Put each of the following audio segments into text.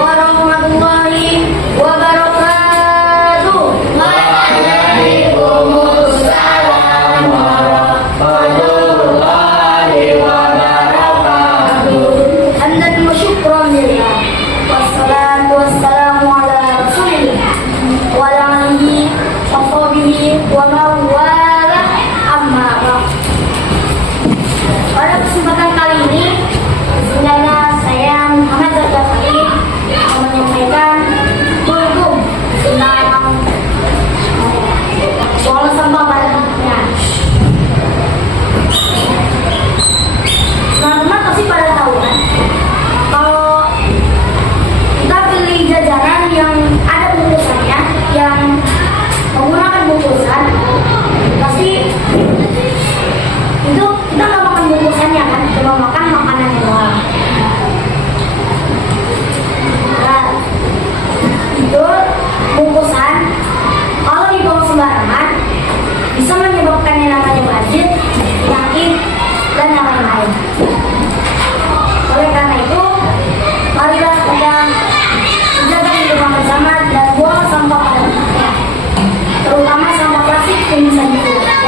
warahmatullahi wabarakatuh. Waalaikumsalam warahmatullahi wabarakatuh. Hamdan wa syukran lillah. Wassalatu wassalamu ala rasulillah wa ala alihi wa sahbihi wa mawala amma ba'd. Pada kesempatan kali ini, sebenarnya saya Muhammad Zakari akan menyampaikan hukum tentang soal sampah pada tempatnya. Teman-teman pasti pada tahu kan, kalau kita beli jajanan yang ada bungkusannya, yang menggunakan bungkusan, pasti itu kita nggak makan bungkusannya kan, cuma makan makanannya doang. Nah, itu bungkusan kalau dibuang sembarangan bisa menyebabkan yang namanya banjir, penyakit, dan yang lain-lain. Oleh karena itu, marilah kita menjaga lingkungan bersama dan buang sampah pada tempatnya, terutama sampah plastik yang bisa diolah.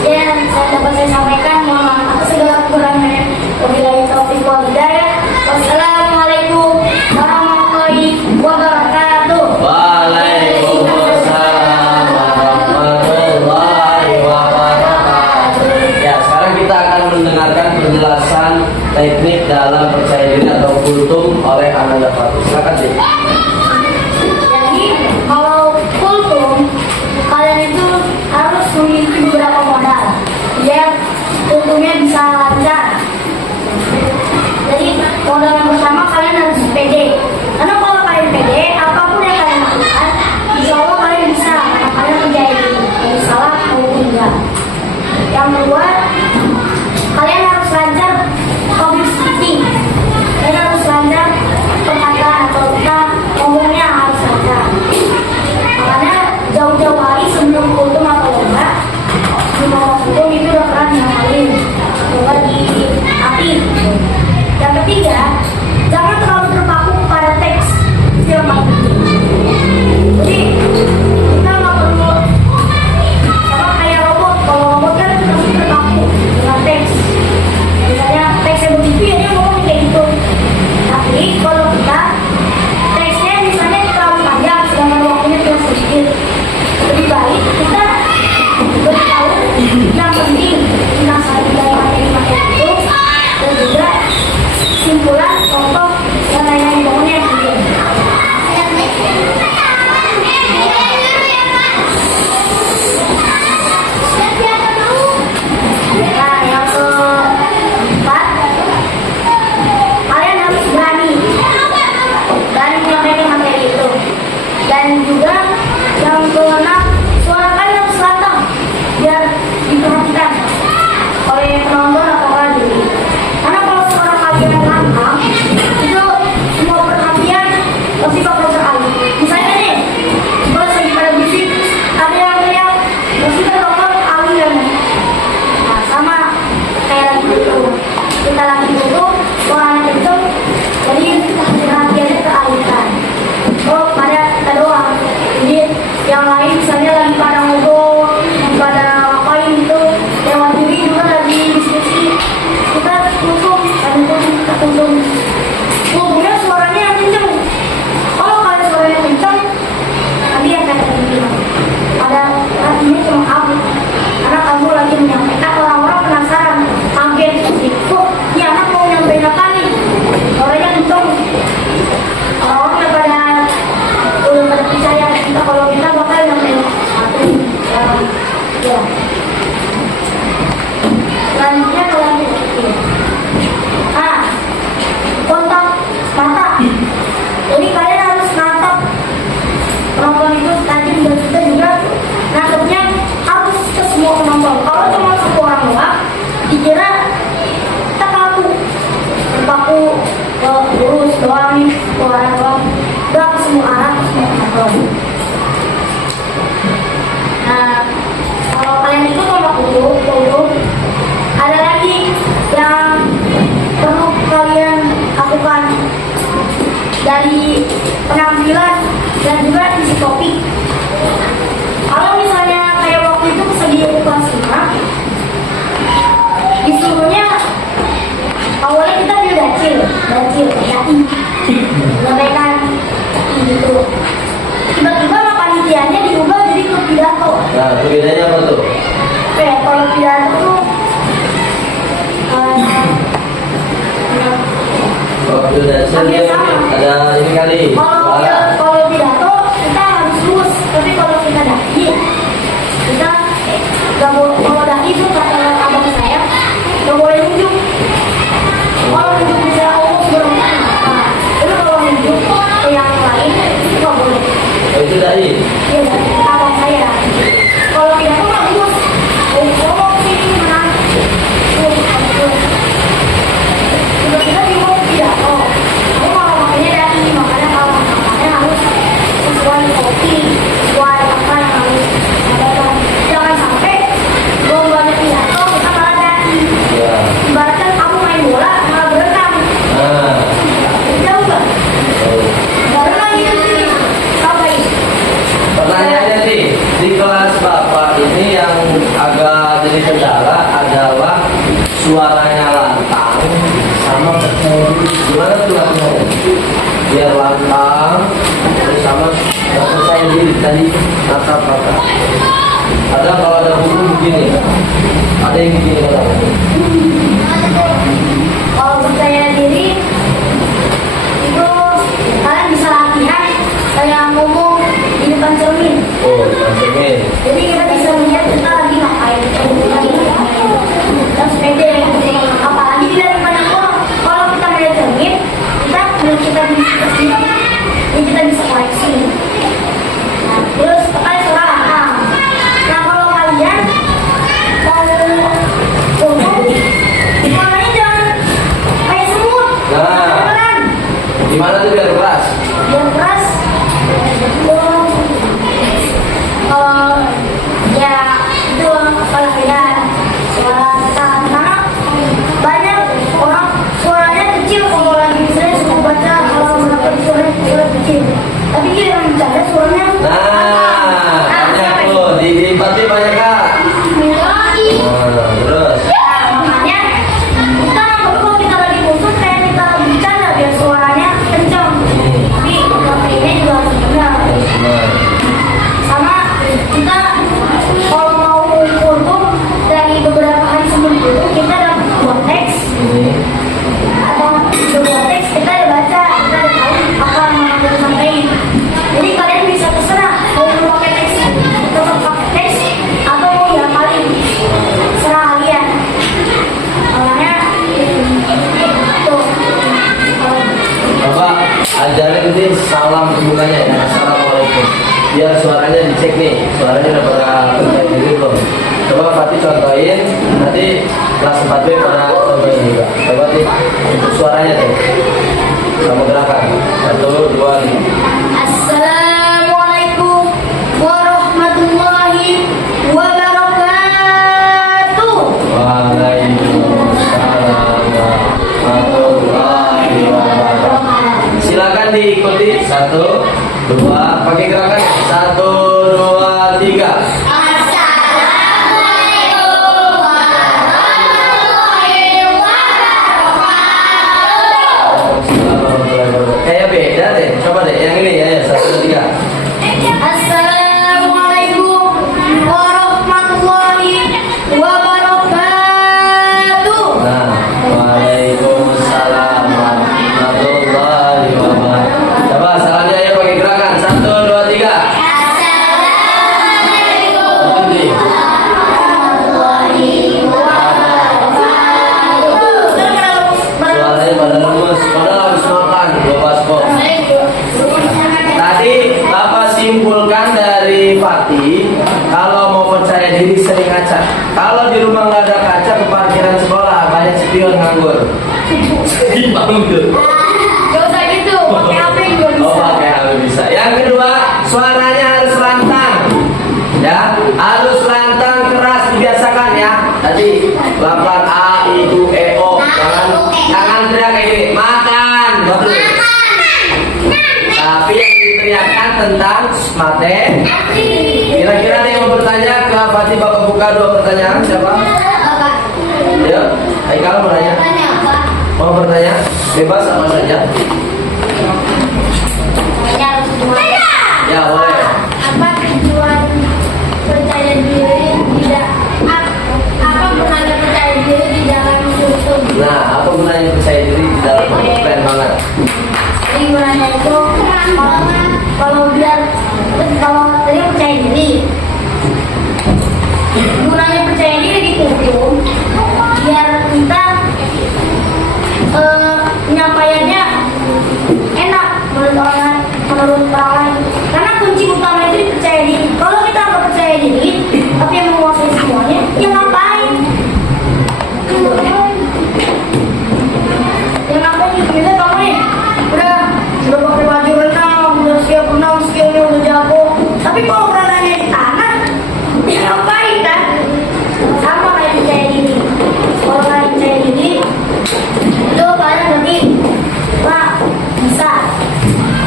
Yang dapat saya sampaikan, mohon maaf atas segala kekurangannya. Wabillahi taufiq wal hidayah. Wassalamualaikum warahmatullahi wabarakatuh. Waalaikumsalam warahmatullahi wabarakatuh. Ya, sekarang kita akan mendengarkan penjelasan teknik dalam percaya diri atau kultum oleh Ananda Fatul. Silakan sih. Jadi kalau kultum, kalian itu harus memiliki beberapa modal biar kultumnya bisa lancar. Jadi modal yang pertama, kalian harus pede. Karena kalau kalian pede, apapun yang kalian lakukan, insya Allah kalian bisa. Karena kalian percaya diri, mau salah maupun enggak. Yang kedua, kalian harus lancar public speaking. Kalian harus lancar perkataan atau kita ngomongnya harus lancar. Makanya jauh-jauh hari sebelum kultum atau lomba, di bawah kultum itu udah pernah ngamalin coba di api. Yang ketiga, jangan terlalu terpaku pada teks film penting. Jadi kita nggak perlu sama kayak robot. Kalau robot kan pasti terpaku dengan teks. Misalnya teksnya begitu ya dia ngomong kayak gitu. Tapi kalau kita teksnya misalnya terlalu panjang, sedangkan waktunya cuma sedikit, lebih baik kita beritahu yang penting tentang satu dari materi-materi itu, dan juga simpulan contoh dan lain-lain bangunnya yang penting. Nah, yang keempat, kalian harus berani menyampaikan materi itu. Dan juga yang keenam, suara kalian harus lantang biar diperhatikan oleh penonton atau juri. Karena kalau suara kalian lantang, itu semua perhatian pasti bakal teralih. Misalnya nih, kalau lagi pada bisik, ada yang teriak, pasti kan bakal alih kan. Nah, sama kayak lagi duduk. Kita lagi duduk, suaranya kenceng, jadi perhatiannya teralihkan. Oh, pada kita doang. Jadi yang lain misalnya lagi pada ngobrol, pada ngapain gitu, lewat diri juga lagi diskusi. Kita tutup, kita tutup. Ngomongnya suaranya yang kenceng. Kalau kalian suaranya kenceng, nanti yang kayak gini. Pada artinya cuma kamu. Karena kamu lagi menyampaikan, orang-orang penasaran, kaget. Kok ini anak mau nyampein apa nih? Suaranya kenceng. Orang-orang udah pada percaya kita kalau kita bakal nyampein satu. Ya. Selanjutnya kalian pikir. Kontak mata. Jadi kalian harus natap penonton itu tadi, dan kita juga natapnya harus ke semua penonton. Kalau cuma satu orang doang, dikira kita kaku, terpaku lurus doang nih, ke arah doang. Udah ke semua arah, ke semua penonton. Nah, kalau kalian itu kalau kudu ada lagi yang Berarti yakin menyampaikan gitu. Tiba-tiba sama panitianya diubah jadi klub pidato. Nah, bedanya apa tuh? Oke, kalau pidato tuh Waktu dasar dia ada ini kali. kalau pidato kita harus lurus, tapi kalau kita daki kita nggak boleh. Kalau daki itu kata abang saya nggak boleh nunjuk. Kalau nunjuk bisa umum sebelum tapi kalau nunjuk ke yang lain itu nggak boleh. Oh, itu dari. Iya, dari abang saya. Kalau pidato nggak lurus. Oh, sini menang. Tiba-tiba dibawa pidato. Aku kalau makanya dari makanya kalau makanya harus sesuai kopi, sesuai apa yang harus sampaikan. Jangan sampai lombanya pidato kita malah dari. Ya. Ibaratkan kamu main bola malah berenang. Nah, Jauh nggak? oh. Berenang gitu sih. Sampai. Pertanyaannya nih, di kelas Bapak ini yang agak jadi kendala adalah suaranya lantang sama gimana tuh lantangnya? Biar lantang terus sama nggak percaya diri tadi kata-kata. Ada kalau ada buku begini, ada yang begini katanya. Kalau percaya diri itu kalian bisa latihan kayak ngomong di depan cermin. Oh, lantangnya. Jadi kita bisa melihat kita lagi ngapain, lagi ngapain. Terus pede, apalagi di dalam banyak orang. Kalau kita melihat cermin, kita bisa koreksi. Nah, terus kalian suara lantang. Nah kalau kalian mau ngomong, suaranya jangan kayak semut. Nah. Beneran. Gimana tuh biar keras? Yang keras ya itu kalau kalian suara karena banyak orang suaranya kecil kalau lagi saya suka baca kalau mendapat suara kecil tapi dia yang bicara suaranya Nah, banyak tuh di Pati banyak kak. lagi. Nah, terus. Makanya kita kalau kita lagi kusut kayak kita lagi bicara biar suaranya kencang. Tapi ini juga harus benar. Nah, Sama kita kalau mau kultum dari beberapa hari sebelum itu kita dapat buat teks ini. atau sebuah teks kita udah baca kita udah tahu apa yang mau kita sampaikan. Jadi kalian bisa terserah mau pakai teks tetap pakai teks atau mau dihafalin serah kalian. Makanya tuh Bapak ajarin ini salam pembukanya ya. Assalamualaikum. Biar suaranya dicek nih. Suaranya udah pada percaya diri belum? Coba Fatih contohin. Nanti kelas 4B pada contohin juga. Coba nih untuk suaranya tuh. Sama gerakan. 1, 2, 3. Assalamualaikum warahmatullahi wabarakatuh. Waalaikumsalam warahmatullahi wabarakatuh. Silakan diikuti. 1, 2, pakai gerakan. 1, 2, 3. Kayak beda deh. Coba deh yang ini ya. 1, 2, 3. Assalamualaikum warahmatullahi wabarakatuh. Nah, waalaikumsalam warahmatullahi wabarakatuh. Coba salamnya ya pakai gerakan. 1, 2, 3. Suaranya pada lemes, padahal habis makan, lupa sport. Tadi Bapak simpulkan dari Fatih, kalau mau percaya diri sering ngaca. Kalau di rumah nggak ada kaca, ke parkiran sekolah banyak spion nganggur. Gimana tuh? Gak usah gitu, pakai HP juga Oh, bisa. pakai HP bisa. Yang kedua, suaranya harus lantang. Ya, harus lantang keras dibiasakan ya. Tadi pelan-pelan A, I, U, E, O. Jangan teriak kayak gini. Makan. Baru. Tapi yang diteriakkan tentang materi. Kira-kira ada yang mau bertanya ke Fatih? Bapak buka 2 pertanyaan. Siapa? Apa? Ya, Haikal mau nanya. Tanya apa? Mau bertanya? Bebas apa saja? Hanya harus semua. Ya boleh. Apa tujuan percaya diri tidak apa gunanya percaya diri di dalam hidup? Nah, apa gunanya percaya diri di dalam hidup? Keren banget. Jadi gunanya itu kalau tadi percaya diri, gunanya percaya diri gitu biar kita penyampaiannya enak menurut orang lain. Karena kunci utama itu percaya diri. Kalau kita nggak percaya diri, tapi yang menguasai semuanya, ya ngapain? Ya ngapain gitu? Kita kamu nih udah pakai baju renang, udah siap renang, skillnya udah jago. Tapi kalau berenangnya di tanah, ya ngapain kan? Sama kayak percaya diri. Kalau kalian percaya diri, itu kalian berarti wah bisa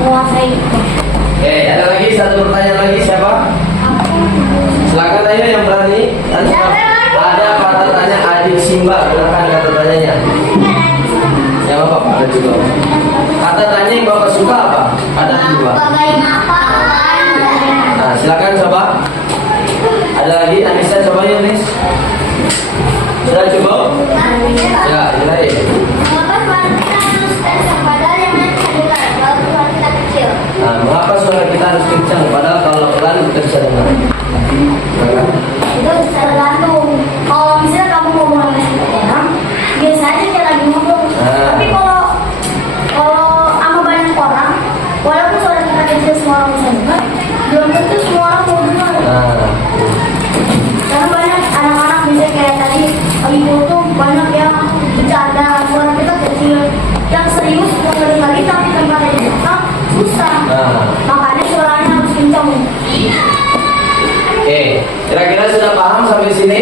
menguasai. Ada lagi satu pertanyaan lagi siapa? Silakan ayo yang berani. Ada kata tanya adik Simba, silakan kata tanyanya. Ya bapak ada juga. Kata tanya yang bapak suka apa? Ada juga. Nah silakan coba. Ada lagi Anissa coba yuk Nis. Sudah coba? Ya mulai. Nah, mengapa suara kita harus kencang? Padahal kalau pelan kita bisa dengar. Itu tergantung. Kalau misalnya kamu ngomong sama orang, biasa aja kayak lagi ngomong. Tapi kalau sama banyak orang, walaupun suara kita kecil semua orang bisa dengar, belum tentu semua orang mau dengar. Karena banyak anak-anak bisa kayak tadi ibu tuh banyak yang bercanda, suara kita kecil, yang serius mau dengar lagi tapi tempatnya di belakang susah. Makanya suaranya harus kencang. Oke, kira-kira sudah paham sampai sini?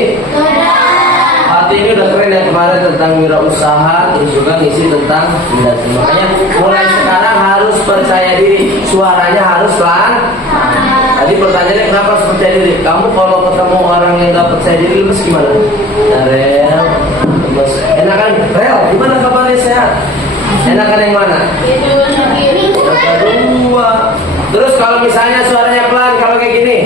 Arti ini udah keren ya kemarin tentang wirausaha, terus juga ngisi tentang fondasi. Makanya mulai sekarang harus percaya diri, suaranya harus pelan. Tadi pertanyaannya kenapa harus percaya diri? Kamu kalau ketemu orang yang nggak percaya diri, terus gimana? Rel, terus enakan Rel, gimana kabarnya sehat? Enakan yang mana? Kedua. Terus kalau misalnya suaranya pelan, kalau kayak gini.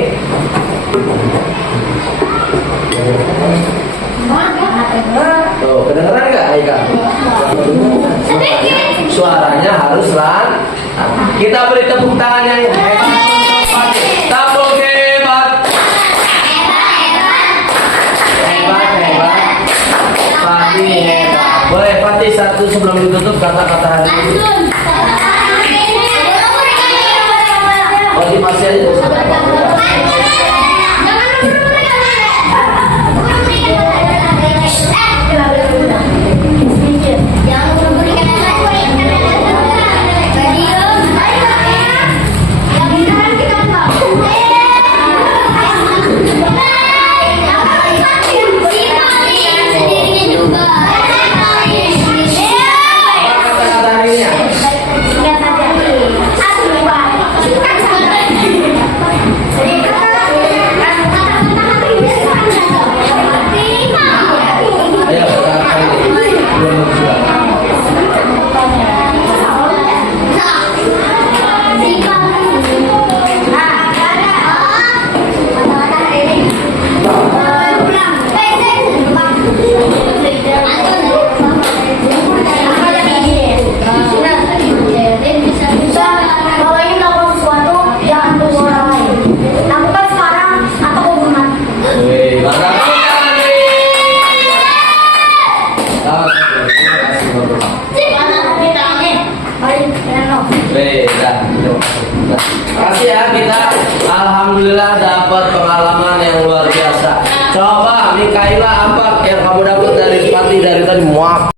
Tuh, kedengeran nggak Aika? Suaranya harus pelan. Kita beri tepuk tangan yang hebat. Tepuk hebat. Hebat. Fatih hebat. Boleh Fatih satu sebelum ditutup kata-kata hari ini. Motivasi aja. Makasih ya, kita alhamdulillah dapat pengalaman yang luar biasa. Coba Mikaela apa yang kamu dapat dari Fatih dari tadi? Muak.